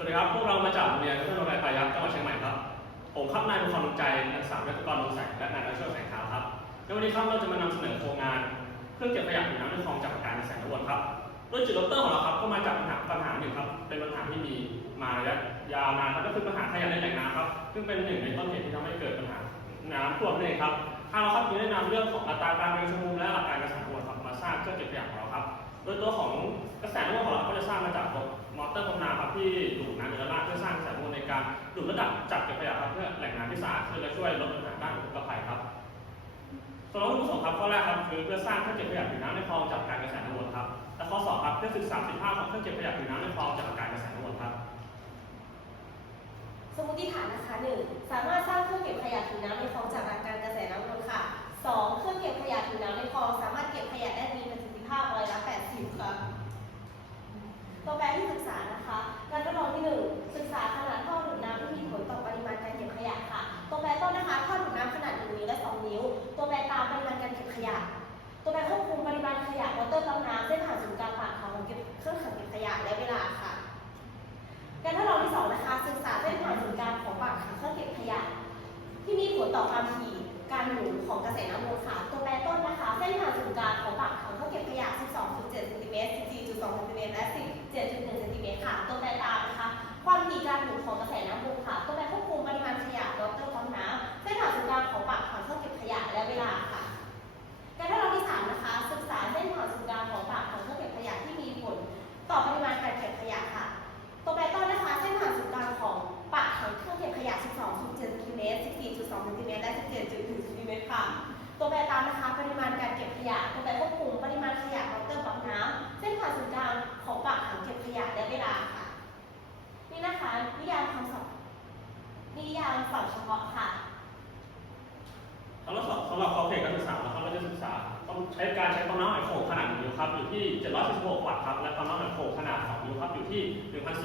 สวัสดีครับ พวกเรามาจากโรงเรียนวิทยาลัยพายัพจังหวัดเชียงใหม่ครับ ผมครับนายบุญความลงใจนักศึกษาวิทยากรลงแสงและนายรัชโชติแสงขาวครับในวันนี้ครับเราจะมานำเสนอโครงงานเครื่องเก็บขยะผิวน้ำในคลองจากการแสงระวนครับโดยจุดเริ่มต้นของเราครับก็มาจากปัญหาปัญหาหนึ่งครับ เป็นปัญหาที่มีมาระยะยาวนานครับก็คือปัญหาขยะในแหล่งน้ำครับ ซึ่งเป็นหนึ่งในต้นเหตุที่ทำให้เกิดปัญหาน้ำท่วมนั่นเองครับทางเราครับจึงได้นำเรื่องของอัตราการเรียนชุมนุมและหลักการกระแสระวนครับมาสร้างเครื่องเก็บขยะของเราครับ โดยตัวของ ระแสน้ำวของเราก็จะสร้างมาจากมอเตอร์ปั๊มน้ำครับที่ดูดน้ำจากด้านล่างเพื่อสร้างกระแสน้ำวในการดูดระดับจับเก็บขยะครับเพื่อแหล่งน้ำที่สะอาดขึ้นและช่วยลดปัญหาด้านอุทกภัยครับส่วนวัตถุประสงครับข้อแรกครับคือเพื่อสร้างเครื่องเก็บขยะผิวน้ำในคลองจากการกระแสน้ำวนครับและข้อสองครับเพื่อศึกษาสิทธิภาพของเครื่องเก็บขยะผิวน้ำในคลองจากการกระแสน้ำวนครับสมมติฐานนะคะ 1. สามารถสร้างเครื่องเก็บขยะผิวน้ำในคลองจากการ หมุนของกระแสน้ำวนค่ะ ตัวแปรต้นนะคะ เส้นผ่านศูนย์กลางของปากถังเครื่องเก็บขยะ 12.7เซนติเมตร14.2เซนติเมตรและ17.1เซนติเมตรค่ะ ตัวแปรตามนะคะ ความถี่การหมุนของกระแสน้ำวนค่ะ ตัวแปรควบคุมปริมาณขยะดอเตอร์ปั๊มน้ำเส้นผ่านศูนย์กลางของปากถังเครื่องเก็บขยะและเวลาค่ะการทดลองที่3นะคะ ศึกษาเส้นผ่านศูนย์กลางของปากถังเครื่องเก็บขยะที่มีผล ต่อปริมาณการเก็บขยะค่ะ ตัวแปรต้นนะคะ เส้นผ่านศูนย์กลางของปากถังเครื่องเก็บขยะ 12.7 เมตร 14.2เซนติเมตร และ 17.1เซนติเมตรค่ะ ตัวแปรตามนะคะ ปริมาณการเก็บขยะ ตัวแปรควบคุมปริมาณขยะมอเตอร์ปั๊มน้ำเส้นผ่านศูนย์กลางของปากถังเก็บขยะและเวลาค่ะ นี่นะคะนิยามคำศัพท์นิยามศัพท์เฉพาะค่ะสำหรับสำหรับขอเขตการศึกษานะครับเราจะศึกษาต้องใช้การใช้ความน้ำไหลโขงขนาด1นิ้วครับอยู่ที่746วัตต์ครับและความน้ำไหลโขงขนาด 2 นิ้วครับอยู่ที่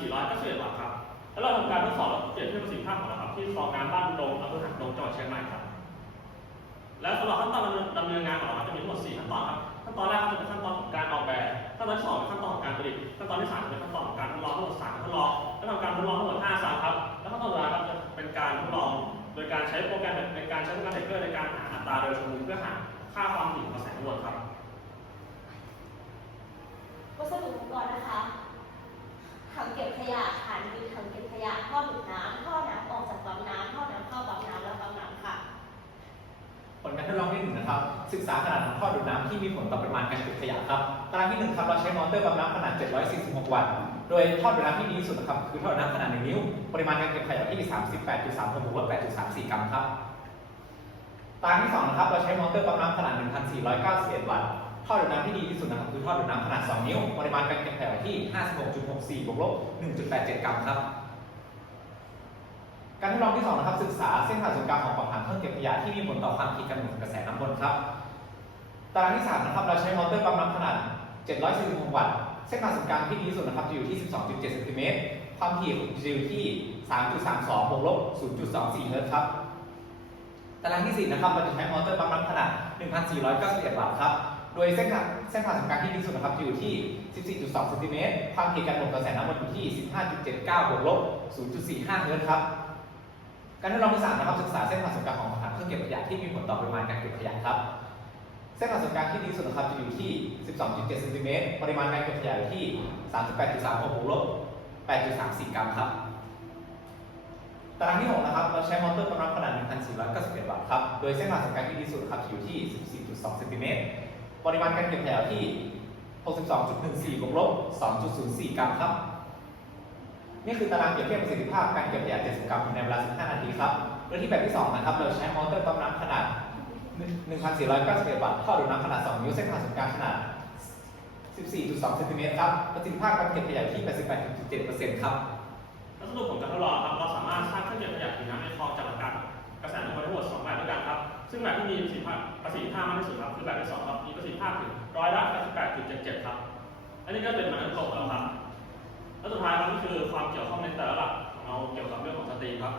1,491 วัตต์ครับ แล้วเราทำการทดสอบและเปรียบเทียบประสิทธิภาพของเราครับที่คลองน้ำบ้านดงอำเภอหางดงจังหวัดเชียงใหม่ครับ และสำหรับขั้นตอนดำเนินงานของเราจะมีทั้งหมด4ขั้นตอนครับ ขั้นตอนแรกจะเป็นขั้นตอนของการออกแบบ ขั้นตอนที่สองเป็นขั้นตอนของการผลิต ขั้นตอนที่สามเป็นขั้นตอนของการทดลองทั้งหมดสามขั้นตอนและทำการทดลองทั้งหมด5สามครับ และขั้นตอนสุดท้ายครับจะเป็นการทดลอง โดยการใช้โปรแกรมในการใช้โปรแกรมไทเกอร์ในการหาอัตราโดยสมมุติเพื่อหาค่าความถี่ของแสน้ำวนครับวัสดุอุปกรณ์นะคะ ถังเก็บขยะฐานดินถังเก็บขยะท่อดูดน้ำท่อน้ำออกจากปั๊มน้ำท่อน้ำเข้าปั๊มน้ำและปั๊มน้ำค่ะ ผลการทดลองที่หนึ่งนะครับ ศึกษาขนาดของท่อดูดน้ำที่มีผลต่อปริมาณการเก็บขยะครับ ตารางที่หนึ่งครับเราใช้มอเตอร์ปั๊มน้ำขนาด 746 วัตต์ โดยท่อดูดน้ำที่ดีที่สุดนะครับคือท่อดูดน้ำขนาด 1 นิ้ว ปริมาณการเก็บขยะที่38.36หรือว่า8.34 กรัมครับ ตารางที่สองนะครับเราใช้มอเตอร์ปั๊มน้ำขนาด 1,491 วัตต์ ท่อดูดน้ำที่ดีที่สุดนะครับคือท่อดูดน้ำขนาด 2 นิ้ว ปริมาณการเก็บขยะที่ 56.64บวกลบ1.87 กรัมครับ การทดลองที่ 2 นะครับ ศึกษาเส้นผ่านศูนย์กลางของปากถังเครื่องเก็บขยะที่มีผลต่อความถี่การหมุนกระแสน้ำวนครับตารางที่ 3 นะครับเราใช้มอเตอร์ปั๊มน้ำขนาด 746 วัตต์ เส้นผ่านศูนย์กลางที่ดีที่สุดนะครับจะอยู่ที่ 12.7เซนติเมตร ความถี่จะอยู่ที่ 3.32บวกลบ0.24เฮิรตครับ ตารางที่ 4 นะครับเราจะใช้มอเตอร์ปั๊มน้ำขนาด 1,491 วัตต์ครับ โดยเส้นผ่านเส้นผ่านศูนย์กลางที่ดีที่สุดนะครับจะอยู่ที่ 14.2เซนติเมตรความถี่การหมุนกระแสน้ำวนอยู่ที่ 15.79 บวกลบ 0.45เฮิรตซ์ครับ การทดลองที่สามนะครับศึกษาเส้นผ่านศูนย์กลางของถังเครื่องเก็บขยะที่มีผลต่อปริมาณการเก็บขยะครับ เส้นผ่านศูนย์กลางที่ดีที่สุดนะครับจะอยู่ที่ 12.7เซนติเมตรปริมาณการเก็บขยะอยู่ที่ 38.36บวกลบ 8.34 กรัมครับ ตารางที่ 6 นะครับ เราใช้มอเตอร์ปั๊มน้ำขนาด 1,491 วัตต์ครับ โดยเส้นผ่านศูนย์กลางที่ดีที่สุดครับอยู่ที่ 14.2เซนติเมตร ปริมาณการเก็บขยะที่ 62.14บวกลบ2.04 กรัมครับ นี่คือตารางเปรียบเทียบประสิทธิภาพการเก็บขยะ70 กรัมในเวลา 15 นาทีครับโดยที่แบบที่ 2 นะครับ เราใช้มอเตอร์ปั๊มน้ำขนาด 1,491วัตต์ท่อดูดน้ำขนาด 2 นิ้วเส้นผ่านศูนย์กลางขนาด 14.2เซนติเมตรครับประสิทธิภาพการเก็บขยะอยที่ 88.7%ครับและสรุปผลการทดลองครับ เราสามารถสร้างเครื่องเก็บขยะผิวน้ำในคลองจากการกระแสน้ำทั้งหมด2แบบด้วยกันครับ ซึ่งแบบที่มีประสิทธิภาพประสิทธิภาพมากที่สุดครับคือแบบที่สองครับมีประสิทธิภาพถึงร้อยละ88.77ครับ อันนี้ก็เป็นมาตรฐานของเราครับ และสุดท้ายครับก็คือความเกี่ยวข้องในแต่ละหลักของเราเกี่ยวกับเรื่องของสตรีมครับ